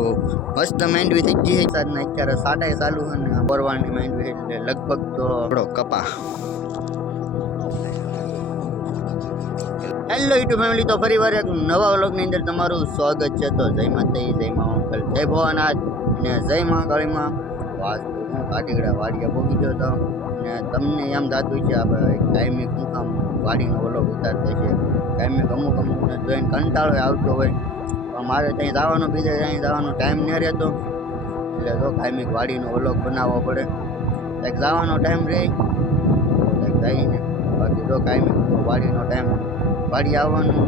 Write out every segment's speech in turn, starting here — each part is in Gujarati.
બહુ મસ્ત માંડવી થઈ ગઈ છે સાંજના અત્યારે સાટાય ચાલુ છે ને બોરવાળની માંડવી એટલે લગભગ તો થોડો કપા. હેલો યુટ્યુબ ફેમિલી, તો ફરી વાર એક નવા વ્લોગની અંદર તમારું સ્વાગત છે. તો જય માતાજી, જય મા અંકલ, જય ભોળાનાથ અને જય મહાકાળીમાં. વાત હું કાટીગડા વાડિયા પોગી ગયો હતો ને તમને એમ થતું છે આપણે કાયમી શું કામ વાડીનો વ્લોગ ઉતારતો છે. કાયમી અમુકને જોઈને કંટાળો આવતો હોય પણ મારે ત્યાં જવાનું, બીજે ત્યાં જવાનો ટાઈમ નહીં રહેતો એટલે તો કાયમી વાડીનો વ્લોગ બનાવવો પડે. કંઈક જવાનો ટાઈમ રહે કંઈક જઈને, બાકી તો કાયમી વાડીનો ટાઈમ વાડી આવવાનું,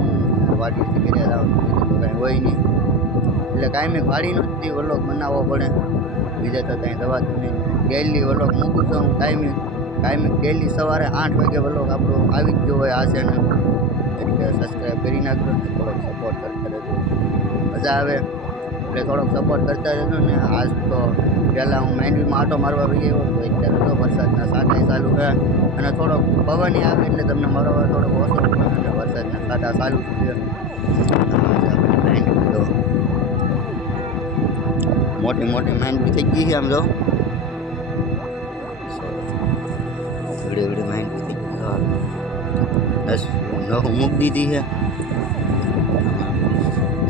વાડીથી ઘરે આવવાનું, બીજું તો કાંઈ હોય નહીં એટલે કાયમી વાડીનો જ વ્લોગ બનાવવો પડે. બીજે તો ત્યાં દવાતું નહીં. ડેલી વ્લોગ મૂકું તો હું કાયમી ડેલી સવારે 8 વાગે વ્લોગ આપણો આવી જ ગયો હોય આ ચેનલ, એટલે સબસ્ક્રાઈબ કરી નાખજો ને થોડોક સપોર્ટ કરતા રહેજો, મજા આવે એટલે થોડોક સપોર્ટ કરતા રહેજો ને. આજ તો પહેલાં હું માંડવીમાં આંટો મારવા ગઈ ગયો તો અત્યારે તો વરસાદના સાટા ચાલુ છે અને થોડોક પવન આવે એટલે તમને મારવા થોડોક ઓછો પડે અને વરસાદના સાટા ચાલુ છે. માંડવી તો મોટી મોટી માંડવી થઈ ગઈ છે આમ તો, ઘડી માંડવી થઈ ગઈ. બસ નવું મૂકી દીધી છે,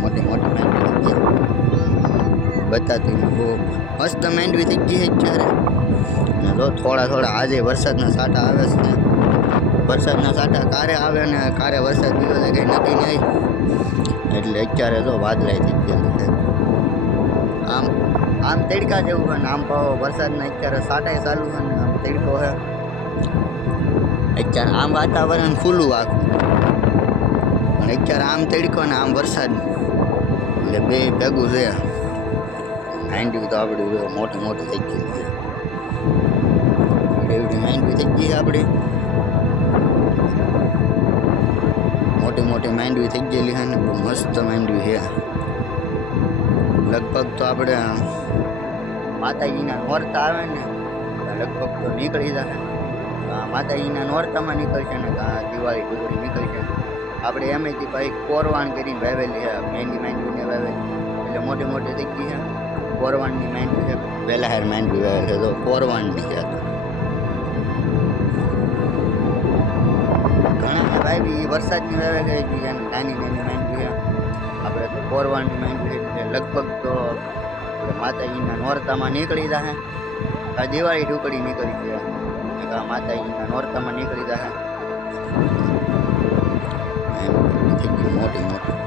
મોટી મોટી માંડવી બતાતી બહુ મસ્ત માંડવી થઈ ગઈ છે અત્યારે. ને તો થોડા આજે વરસાદના સાટા આવે છે. વરસાદના સાટા કારે આવે ને કારે વરસાદ બીજો છે કંઈ નક્કી નહીં, એટલે અત્યારે તો વાદળાઈ થઈ ગયેલી છે. આમ તડકા જેવું છે ને આમ પાવો વરસાદના અત્યારે સાટાય ચાલુ છે ને આમ તડકો છે અત્યારે. આમ વાતાવરણ ખુલ્લું આખું પણ અત્યારે આમ તડકો ને આમ વરસાદ એટલે બે ભેગું છે. માંડવી તો આપણી મોટી મોટી થઈ ગઈ છે, એવડી માંડવી થઈ ગઈ છે આપણી, મોટી મોટી માંડવી થઈ ગયેલી છે ને બહુ મસ્ત માંડવી છે. લગભગ તો આપણે માતાજીના નોરતા આવે ને લગભગ તો નીકળી જશે. માતાજીના નોરતામાં નીકળશે ને દિવાળી ટુકડી નીકળશે. આપણે એમેથી ભાઈ કોરવાણ કરીને વાવેલી છે, મેંદી માંડવીને વાવેલી એટલે મોટી મોટી થઈ ગઈ છે. કોરવાણની માંડવી છે, વહેલા હાર માંડવી વાવે છે તો કોરવાણની છે. ઘણા વાવી વરસાદની વાવે ગઈ છે, નાની નાની માંડવી છે. આપણે તો કોરવાણની માંડવી એટલે લગભગ તો માતાજીના નોરતામાં નીકળી જશે. આ દિવાળી ટુકડી નીકળી છે, માતાજીના નોરતામાં નીકળી જશે. મોટી મોટી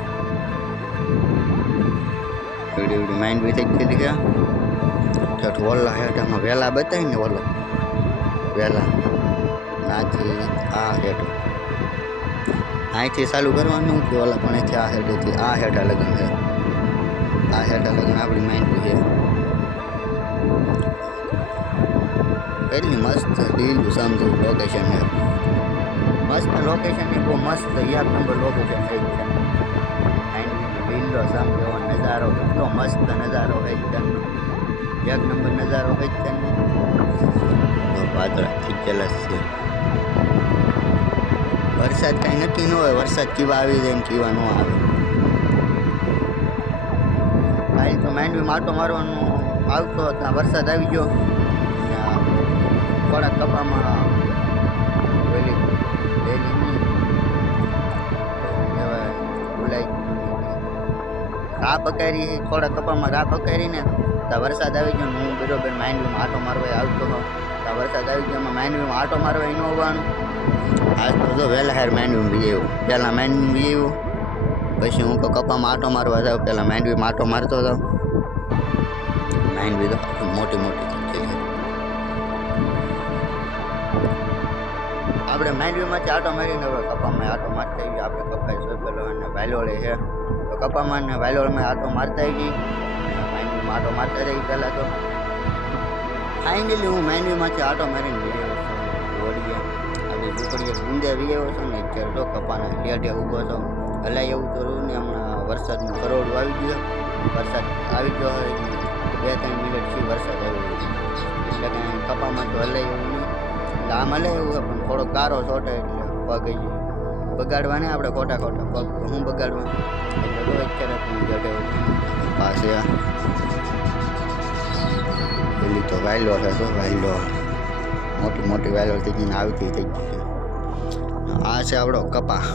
એવડી માંડવી થઈ ગયેલી છે. ઠઠ ઓલા હેઠામાં વહેલા બતાવી ને ઓલો વહેલા નાથી આ હેઠો અહીંથી ચાલુ કરવાનું કે ઓલા પણ અહીંથી આ હેઠેથી આ હેઠા લગ્ન છે. આ હેઠા લગ્ન આપણી માંડવી છે. એટલી મસ્ત લીલું સમજુ લોકેશન છે, મસ્ત લોકેશન છે, બહુ મસ્ત એક નંબર લોકેશન થઈ છે. લીલો સમજો નજારો કેટલો મસ્ત નજારો હોય છે, એક નંબર નજારો હોય છે. વાદળા થઈ ગયેલા છે. વરસાદ કાંઈ નક્કી ન હોય, વરસાદ કેવા આવી જાય ને કેવા ન આવે. કાલે તો માંડવી માટો મારવાનું આવતો ત્યાં વરસાદ આવી ગયો, થોડાક કપામાં બોલાઈ રા પકારી, થોડા કપામાં રા પકારીને ત્યાં વરસાદ આવી ગયો. હું બરોબર માંડવીમાં આટો મારવા આવતો હતો ત્યાં વરસાદ આવી ગયો. માંડવીમાં આટો મારવા ન હોવાનું. આજ તો જો વહેલા હાર માંડવીમાં બી આવ્યું, પહેલાં માંડવીમાં બી આવ્યું, પછી હું તો કપામાં આટો મારવા જાઉં. પહેલાં માંડવીમાં આટો મારતો હતો. માંડવી તો મોટી મોટી આપણે માંડવીમાંથી આટો મારીને હવે કપામાં આટો મારતા આવી. આપણે કપાઈ સોંપેલો અને વાયલોળે છે તો કપામાં ને વાયલોળમાં આટો મારતા આવી. માંડવીમાં આટો મારતા રહી. પહેલાં તો ફાઇનલી હું માંડવીમાંથી આટો મારીને વળીએ આવી ઝૂંપડીએ ગુંદે વીએવો છું ને અત્યારે તો કપાના હેઠે ઊભો છો. હલાય એવું તો રહ્યું ને હમણાં વરસાદનું કરોડું આવી ગયો. વરસાદ આવી ગયો હોય 2-3 મિનિટથી વરસાદ આવી ગયો એટલે કાંઈ કપામાં તો હલાય એવું નહીં. આમ હલે એવું પણ થોડોક ગારો ચોટે એટલે પગ બગાડવા ને આપણે ખોટા પગ હું બગાડવા એટલે તો અત્યારે જટે કપા છે પેલી તો વાયલો છે તો વાયલો મોટી મોટી વાયલો થઈ ગઈ ને આવતી થઈ ગઈ. આ છે આપણો કપાસ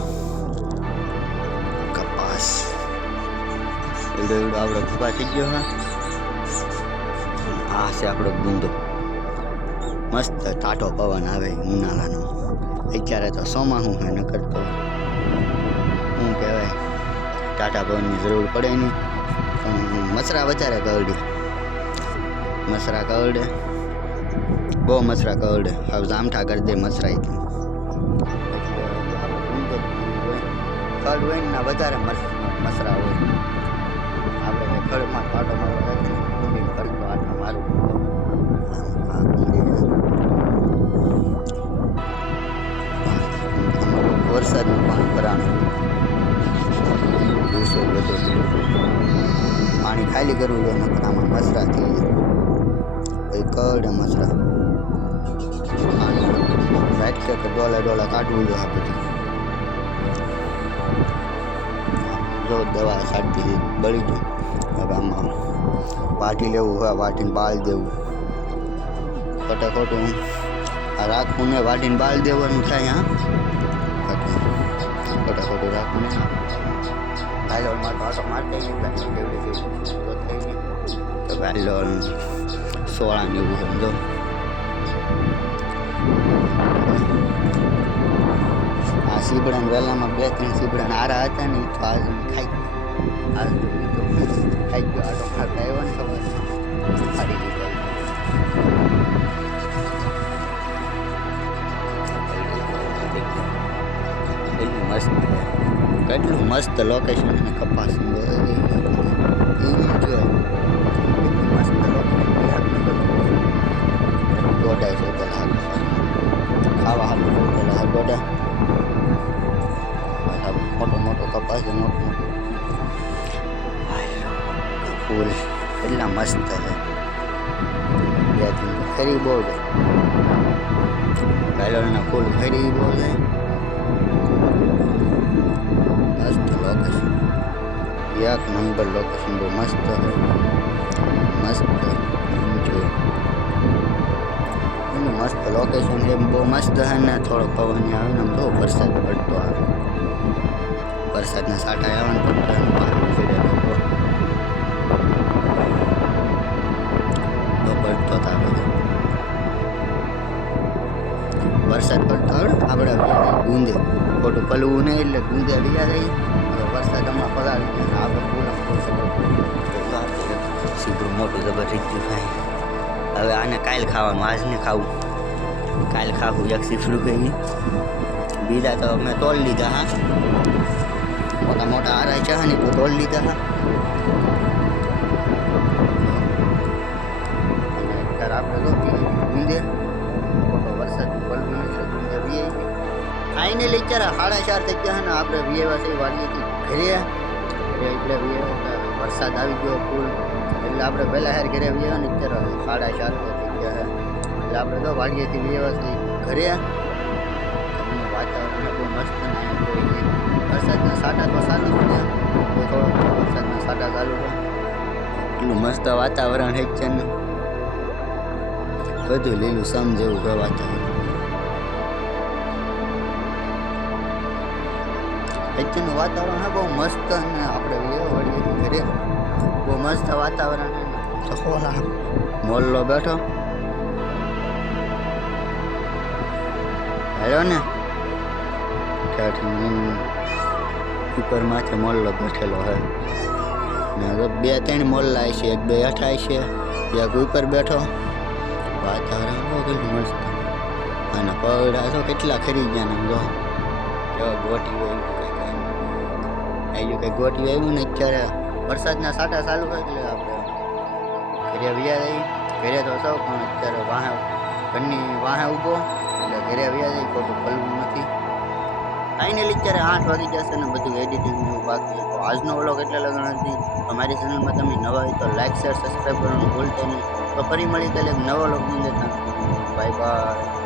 એવડો એવડો આપણો કપા થઈ ગયો હા. આ છે આપણો ગુંદો મસ્ત ટાટો પવન આવે ઉનાળાનો. અત્યારે તો ચોમાસું છે ન કરતો શું કહેવાય ટાટા પવનની જરૂર પડે નહીં પણ મસરા વધારે કરડે બહુ મસરા કરડે હવે જામઠા કરી દે મસરાઈથી ખડ હોય ને વધારે મસરા હોય. આપણે ખડમાં પાટો મારો ખડતો આટો મારું વરસાદનું પાણી ભરાણું દિવસો બધો પાણી ખાલી કરવું જોઈએ નકર આમાં મસરા થઈ જાય કડ મસરા રાઈટ કે ડોલા કાઢવું જોઈએ આ બધું. જો દવા છાંટી દીધી બળી ગયું હવે આમાં વાટી લેવું હોય વાટીને બાળ દેવું ખોટું આ રાખવું ને વાટીને બાળ દેવાનું થાય. હા ખોટું રાખવું ને વાયલોમાં તો આટો મારતા તો વાયલો સોળાની એવું સમજો. આ સીબડા વેલામાં 2-3 સીબડા આરા હતા ને તો આજ ખાઈ ગયો આટો ખાતા આવ્યો ને ખબર ફાડી લીધા. કેટલું મસ્ત લોકેશન અને કપાસ મસ્ત દોઢાઈ છે પેલા ખાવા હાલું પેલા દોઢા મોટો કપાસ છે મોટો ફૂલ એટલા મસ્ત છે ખરી બહુ જાય ગાયલોના ફૂલ ખરી બહુ જાય. મસ્ત લોકેશન એક નંબર લોકેશન બહુ મસ્ત મસ્ત લોકેશન છે બહુ મસ્ત છે ને થોડો પવન આવે ને બહુ વરસાદ પડતો આવે વરસાદના સાટા આવે ને પડતો પડતો હતા વરસાદ પડતો આપણે ગુંદે ખોટું પલવું નહીં એટલે ગુંદે બીજા થઈ વરસાદ હમણાં પગાડી આપણે સીધું મોટું જબર થઈ ગયું થાય. હવે આને કાલ ખાવાનું આજ ને ખાવું કાલ ખાવું એક સીફડું ગઈ બીજા તો મેં તોલ લીધા હા મોટા આરા છે ને તો તોલ લીધા હા. અને આપણે તો ગુંદે ખોટો વરસાદ પડવું એટલે ગુંદે વી ફાઇનલી અત્યારે 4:30 થઈ ગયા ને આપણે વીએવા વાડીએથી ઘરે એટલે વરસાદ આવી ગયો ફૂલ એટલે આપણે પહેલાં હેર ઘરે આવીએ ને અત્યારે 4:30 થઈ ગયા એટલે આપણે તો વાડીએથી વીએવા ઘરે વાતાવરણ બહુ મસ્ત વરસાદના સાટા તો ચાલુ છે થોડો વરસાદના સાટા ચાલુ છે એટલું મસ્ત વાતાવરણ છે ને બધું લીલું સમ જેવું છે વાતાવરણ. અત્યારનું વાતાવરણ બહુ મસ્ત અને આપણે વળીએથી ઘરે બહુ મસ્ત વાતાવરણ સખોલા મોલ્લો બેઠો હેલો ને ઉપર માથે મોલ્લો બેઠેલો હે ને 2-3 મોલ્લા છે 1-2 હેઠા છે એક ઉપર બેઠો વાતાવરણ બહુ કેટલું મસ્ત અને પગડા તો કેટલા ખરી ગયા ને જો ગોટી હોય કંઈ ગોટી આવ્યું ને અત્યારે વરસાદના સાટા ચાલુ હોય એટલે આપણે ઘરે વ્યા જઈએ ઘરે તો સૌ પણ અત્યારે ઘરની વાહે ઊભો એટલે ઘરે વ્યા જઈએ ખોટું પલવું નથી. ફાઇનલી અત્યારે 8 વાગી જશે ને બધું એડિટિંગ બાકી. તો આજનો વ્લોગ એટલે લગન હતી. અમારી ચેનલમાં તમે નવા હોય તો લાઈક શેર સબસ્ક્રાઈબ કરવાનું ભૂલતા નહીં. તો ફરી મળી કાલે નવો વ્લોગ ની લેતા બાય બાય.